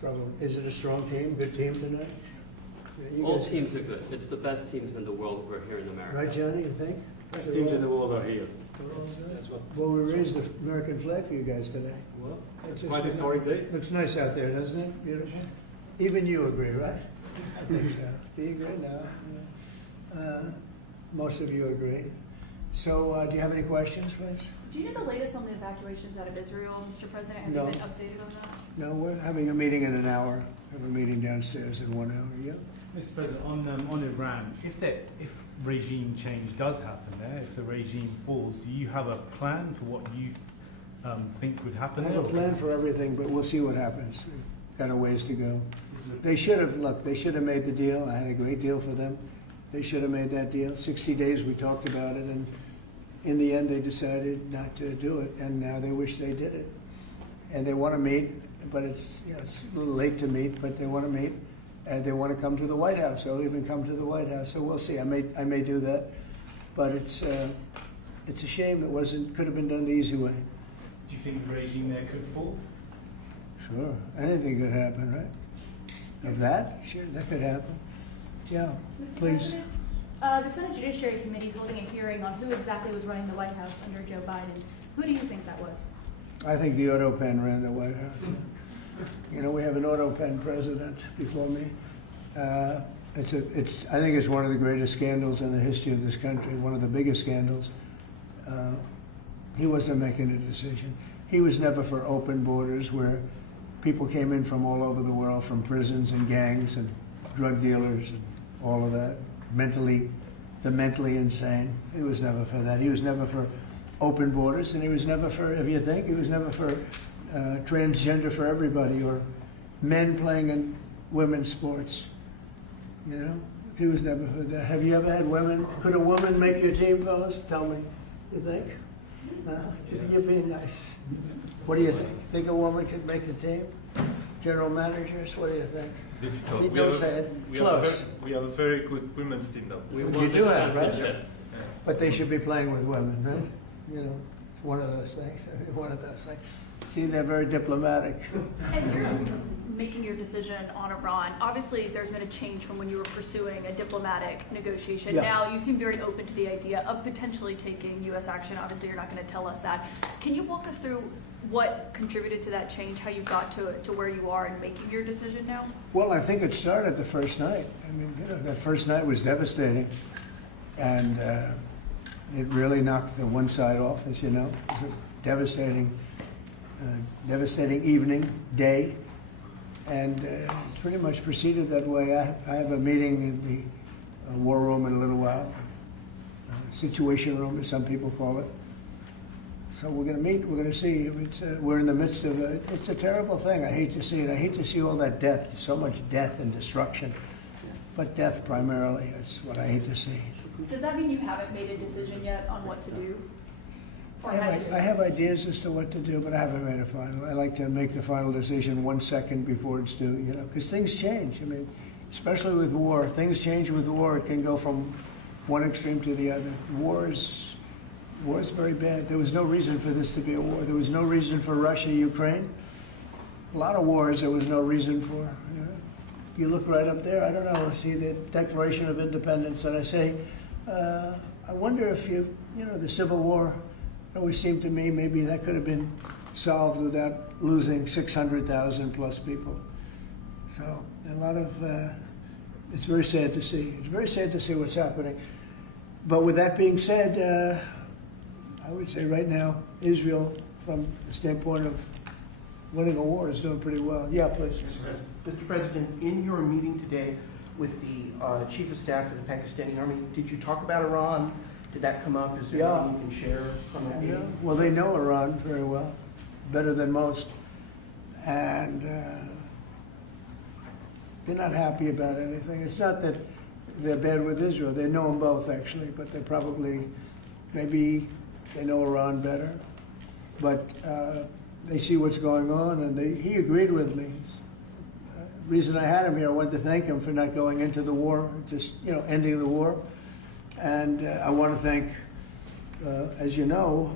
probably, is it a strong team, good team tonight? You All guys- teams are good. It's the best teams in the world who are here in America. Right, Johnny, you think? Best teams in the world are here. That's well, we raised the American flag for you guys today. Well, It's quite a historic day. Looks nice out there, doesn't it? Beautiful. Even you agree, right? I think so. Do you agree? No. Most of you agree. So, do you have any questions, please? Do you know the latest on the evacuations out of Israel, Mr. President? Have No. you been updated on that? No, we're having a meeting in an hour. Have a meeting downstairs in 1 hour. Yeah. Mr. President, on Iran, if regime change does happen there, if the regime falls, do you have a plan for what you think would happen I there? have a plan for everything, but we'll see what happens. Got a ways to go. They should have, look, they should have made the deal. I had a great deal for them. They should have made that deal. 60 days we talked about it, and in the end they decided not to do it, and now they wish they did it. And they want to meet, but it's, you know, it's a little late to meet, but they want to meet, and they want to come to the White House. They'll even come to the White House. So we'll see. I may do that, but it's a shame it could have been done the easy way. Do you think the regime there could fall? Sure, anything could happen, right? Of that, sure, that could happen. Yeah, Mr. please. President, the Senate Judiciary Committee is holding a hearing on who exactly was running the White House under Joe Biden. Who do you think that was? I think the auto pen ran the White House. You know, we have an auto pen president before me. I think it's one of the greatest scandals in the history of this country, one of the biggest scandals. He wasn't making a decision. He was never for open borders where people came in from all over the world, from prisons and gangs and drug dealers and all of that, the mentally insane. He was never for that. He was never for open borders, and he was never for, if you think, he was never for transgender for everybody, or men playing in women's sports. You know, he was never for that. Have you ever had women? Could a woman make your team, fellas? Tell me. You think? You're being nice. What do you think? Think a woman could make the team? General managers, what do you think? Difficult. You don't say it. We have a very good women's team though. We You won do the have, right? championship. But they should be playing with women, right? You know, it's one of those things. One of those things. See, they're very diplomatic. As you're making your decision on Iran, obviously there's been a change from when you were pursuing a diplomatic negotiation. Yeah. Now you seem very open to the idea of potentially taking U.S. action. Obviously you're not going to tell us that. Can you walk us through what contributed to that change, how you got to where you are in making your decision now? Well, I think it started the first night. I mean, you know, that first night was devastating. And it really knocked the one side off, as you know. It was a devastating evening, day. And it's pretty much proceeded that way. I have a meeting in the war room in a little while, situation room, as some people call it. So we're going to meet. We're going to see. We're in the midst of it. It's a terrible thing. I hate to see it. I hate to see all that death. So much death and destruction, but death primarily. That's what I hate to see. Does that mean you haven't made a decision yet on what to do? Or I have ideas as to what to do, but I haven't made a final. I like to make the final decision 1 second before it's due, you know, because things change. I mean, especially with war, things change with war. It can go from one extreme to the other. War is very bad. There was no reason for this to be a war. There was no reason for Russia, Ukraine. A lot of wars there was no reason for. You know? You look right up there, I don't know, see the Declaration of Independence, and I say, I wonder if you know, the Civil War, it always seemed to me maybe that could have been solved without losing 600,000 plus people. So a lot of, it's very sad to see. It's very sad to see what's happening. But with that being said, I would say right now, Israel, from the standpoint of winning a war, is doing pretty well. Yeah, please. Mr. President, in your meeting today with the Chief of Staff of the Pakistani Army, did you talk about Iran? Did that come up? Is there anything you can share from that meeting? Yeah, well, they know Iran very well, better than most. And they're not happy about anything. It's not that they're bad with Israel. They know them both, actually, but they probably, maybe they know Iran better. But they see what's going on, and he agreed with me. The reason I had him here, I wanted to thank him for not going into the war, just, you know, ending the war. And I want to thank, as you know,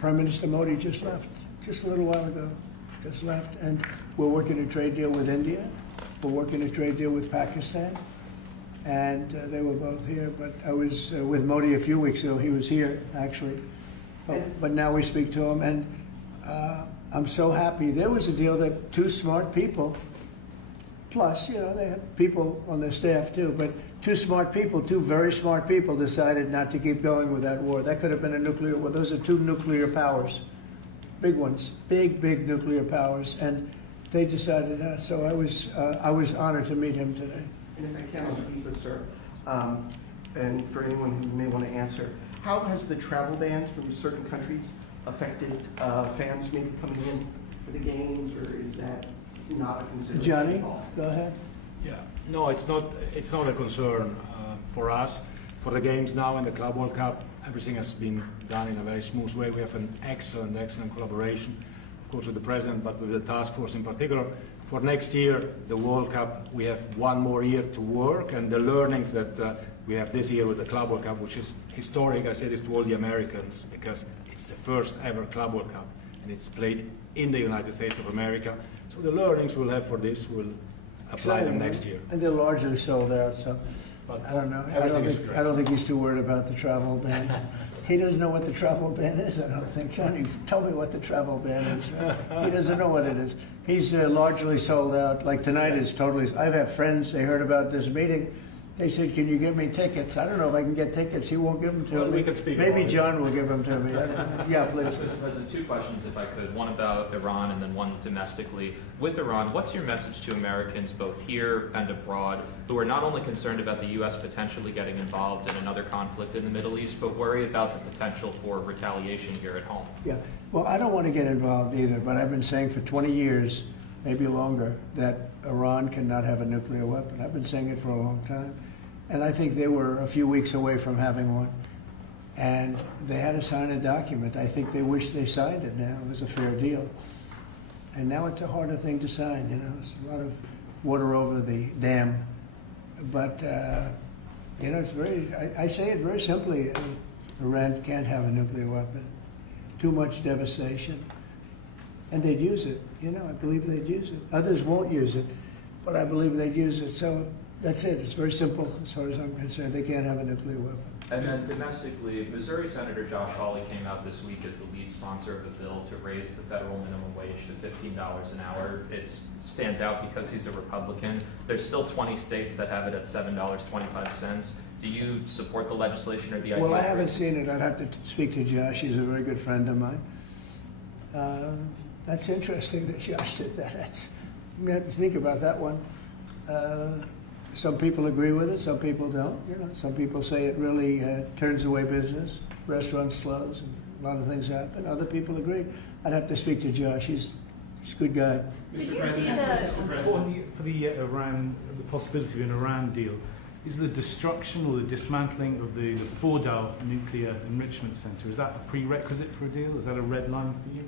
Prime Minister Modi just left, just a little while ago. just left. And we're working a trade deal with India. We're working a trade deal with Pakistan. And they were both here. But I was with Modi a few weeks ago. He was here, actually. But now we speak to him. And I'm so happy. There was a deal that two smart people, plus, you know, they have people on their staff too, but two very smart people decided not to keep going with that war. That could have been a nuclear war. Those are two nuclear powers, big ones, big nuclear powers, and they decided not. So I was honored to meet him today. And if I can, on FIFA, sir, and for anyone who may want to answer, how has the travel bans from certain countries affected fans maybe coming in for the games, or is that not a consideration Johnny, at all? go ahead. Yeah, no, it's not a concern for us. For the games now in the Club World Cup, everything has been done in a very smooth way. We have an excellent collaboration, of course, with the president, but with the task force in particular. For next year, the World Cup, we have one more year to work, and the learnings that we have this year with the Club World Cup, which is historic, I say this to all the Americans, because it's the first ever Club World Cup, and it's played in the United States of America. So the learnings we'll have for this will apply them next year. And they're largely sold out, so But I don't know. everything is great. I don't think he's too worried about the travel ban. He doesn't know what the travel ban is, I don't think. Johnny, tell me what the travel ban is. He doesn't know what it is. He's largely sold out. Like tonight is totally. I've had friends, they heard about this meeting. They said, can you give me tickets? I don't know if I can get tickets. He won't give them to Well, me. we can speak Maybe about it. John will give them to me. Yeah, please. Mr. President, two questions, if I could. One about Iran and then one domestically. With Iran, what's your message to Americans both here and abroad who are not only concerned about the U.S. potentially getting involved in another conflict in the Middle East, but worry about the potential for retaliation here at home? Yeah, well, I don't want to get involved either, but I've been saying for 20 years, maybe longer, that Iran cannot have a nuclear weapon. I've been saying it for a long time. And I think they were a few weeks away from having one. And they had to sign a document. I think they wish they signed it now. It was a fair deal. And now it's a harder thing to sign, you know. It's a lot of water over the dam. But, you know, it's very, I say it very simply. Iran can't have a nuclear weapon. Too much devastation. And they'd use it, you know, I believe they'd use it. Others won't use it, but I believe they'd use it. So that's it. It's very simple as far as I'm concerned. They can't have a nuclear weapon. And then domestically, Missouri Senator Josh Hawley came out this week as the lead sponsor of the bill to raise the federal minimum wage to $15 an hour. It stands out because he's a Republican. There's still 20 states that have it at $7.25. Do you support the legislation or the idea? Well, I of haven't raising- seen it. I'd have to speak to Josh. He's a very good friend of mine. That's interesting that Josh did that. I'm going to have to think about that one. Some people agree with it, some people don't. You know, some people say it really turns away business. Restaurants close, and a lot of things happen. Other people agree. I'd have to speak to Josh. He's a good guy. Did you see the, For the Iran, the possibility of an Iran deal, is the destruction or the dismantling of the Fordow nuclear enrichment center, is that a prerequisite for a deal? Is that a red line for you?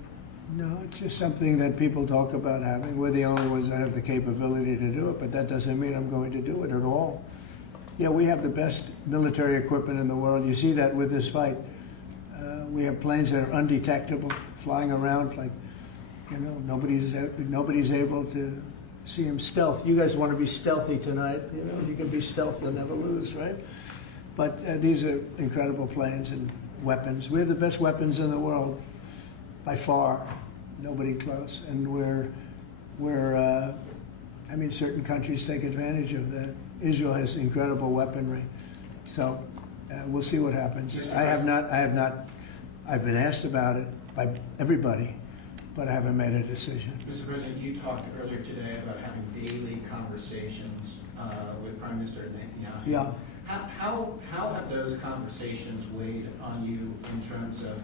No, it's just something that people talk about having. We're the only ones that have the capability to do it, but that doesn't mean I'm going to do it at all. Yeah, we have the best military equipment in the world. You see that with this fight. We have planes that are undetectable, flying around like, you know, nobody's able to see them stealth. You guys want to be stealthy tonight. You know, you can be stealth, you'll never lose, right? But these are incredible planes and weapons. We have the best weapons in the world. By far, nobody close, and I mean, certain countries take advantage of that. Israel has incredible weaponry, so we'll see what happens. I've been asked about it by everybody, but I haven't made a decision. Mr. President, you talked earlier today about having daily conversations with Prime Minister Netanyahu. Yeah. How have those conversations weighed on you in terms of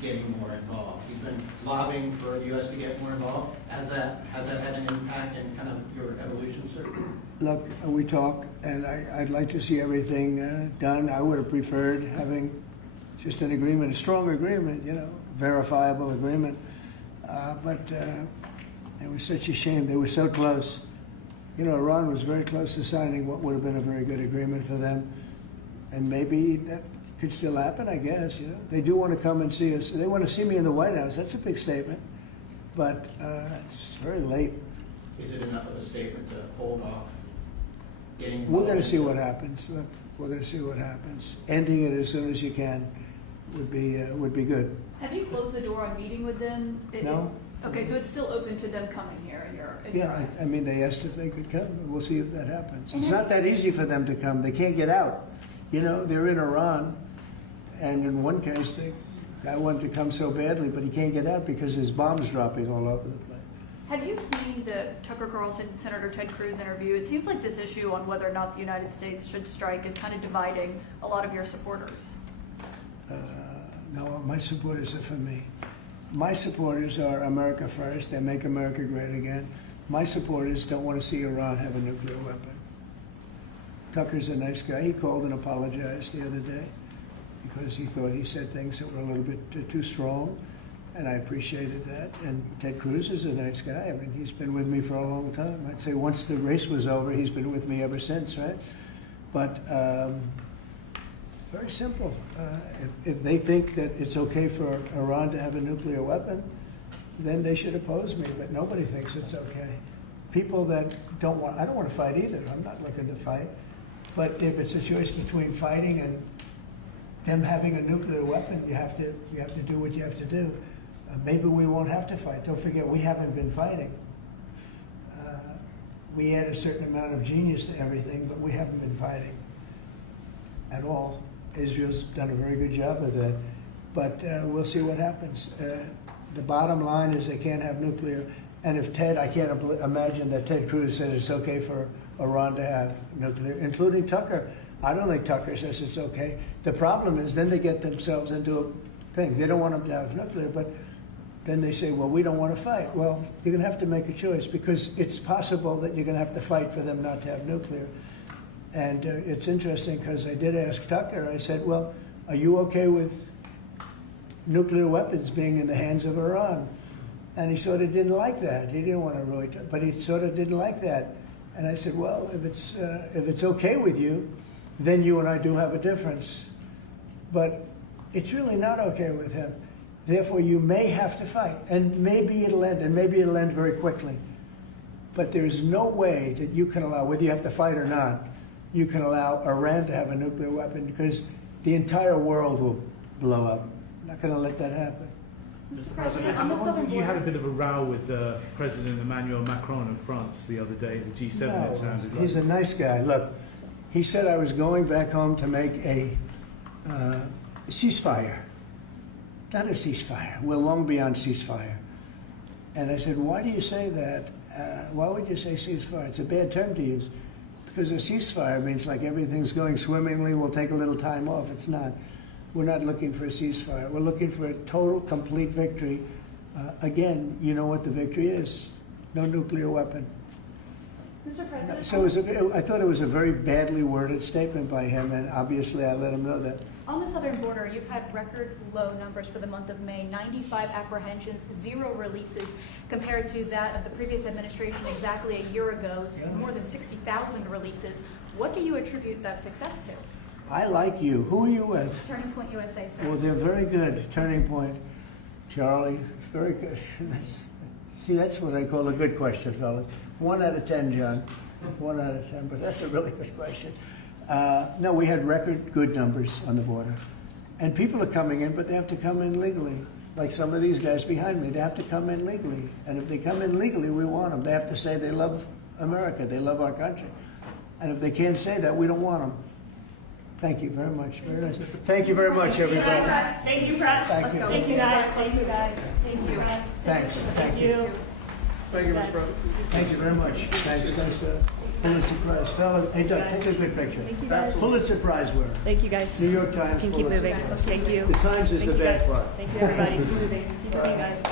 getting more involved? He's been lobbying for the U.S. to get more involved. Has that had an impact in kind of your evolution, sir? Look, we talk, and I'd like to see everything done. I would have preferred having just an agreement, a strong agreement, you know, verifiable agreement. But it was such a shame. They were so close. You know, Iran was very close to signing what would have been a very good agreement for them. And maybe that could still happen, I guess, you know. They do want to come and see us. They want to see me in the White House. That's a big statement. but it's very late. Is it enough of a statement to hold off getting? We're going to see what happens. Look, we're going to see what happens. Ending it as soon as you can would be good. Have you closed the door on meeting with them? No. Okay, so it's still open to them coming here in your Yeah, eyes? I mean, they asked if they could come. We'll see if that happens. And It's not that easy for them to come. They can't get out. You know, they're in Iran, and in one case, the guy wanted to come so badly, but he can't get out because his bombs dropping all over the place. Have you seen the Tucker Carlson, Senator Ted Cruz interview? It seems like this issue on whether or not the United States should strike is kind of dividing a lot of your supporters. No, my supporters are for me. My supporters are America first. They make America great again. My supporters don't want to see Iran have a nuclear weapon. Tucker's a nice guy. He called and apologized the other day because he thought he said things that were a little bit too strong, and I appreciated that. And Ted Cruz is a nice guy. I mean, he's been with me for a long time. I'd say once the race was over, he's been with me ever since, right? But very simple. If they think that it's okay for Iran to have a nuclear weapon, then they should oppose me, but nobody thinks it's okay. People that don't want, I don't want to fight either. I'm not looking to fight. But if it's a choice between fighting and them having a nuclear weapon, you have to do what you have to do. Maybe we won't have to fight. Don't forget, we haven't been fighting. We add a certain amount of genius to everything, but we haven't been fighting at all. Israel's done a very good job of that. But we'll see what happens. The bottom line is they can't have nuclear. And if Ted, I can't imagine that Ted Cruz said it's okay for Iran to have nuclear, including Tucker. I don't think Tucker says it's okay. The problem is then they get themselves into a thing. They don't want them to have nuclear, but then they say, well, we don't want to fight. Well, you're going to have to make a choice because it's possible that you're going to have to fight for them not to have nuclear. And it's interesting because I did ask Tucker, I said, well, are you okay with nuclear weapons being in the hands of Iran? And he sort of didn't like that. He didn't want to really, but he sort of didn't like that. And I said, well, if it's okay with you, then you and I do have a difference. But it's really not okay with him. Therefore, you may have to fight, and maybe it'll end, and maybe it'll end very quickly. But there's no way that you can allow, whether you have to fight or not, you can allow Iran to have a nuclear weapon because the entire world will blow up. I'm not going to let that happen. Mr. President, on the southern border. You had a bit of a row with President Emmanuel Macron of France the other day, the G7 No, it sounded like. he's a nice guy. Look, he said I was going back home to make a ceasefire. Not a ceasefire. We're long beyond ceasefire. And I said, why do you say that? Why would you say ceasefire? It's a bad term to use. Because a ceasefire means like everything's going swimmingly, we'll take a little time off. It's not. We're not looking for a ceasefire. We're looking for a total, complete victory. Again, you know what the victory is. No nuclear weapon. Mr. President. So I thought it was a very badly worded statement by him, and obviously I let him know that. On the southern border, you've had record low numbers for the month of May, 95 apprehensions, 0 releases, compared to that of the previous administration exactly a year ago, more than 60,000 releases. What do you attribute that success to? I like you. Who are you with? Turning Point USA, sir. Well, they're very good. Turning Point. Charlie, very good. That's what I call a good question, fellas. 1 out of 10, John. 1 out of 10, but that's a really good question. No, we had record good numbers on the border. And people are coming in, but they have to come in legally. Like some of these guys behind me, they have to come in legally. And if they come in legally, we want them. They have to say they love America, they love our country. And if they can't say that, we don't want them. Thank you very much. Very nice. Thank you very much, everybody. Thank you, press. Thank you. Thank you, guys. Thank you, guys. Thank you. Thanks. Thank you. Thank you, Mr. President. Thank you very much. Thanks. Nice Pulitzer Prize. Fella, hey, Doug, take a good picture. Thank you, guys. Pulitzer Prize winner. Thank you, guys. New York Times. Can keep Pulitzer. moving. Thank you. The Times is Thank the you, bad guys. part. Thank you, everybody. Keep moving. See you, guys.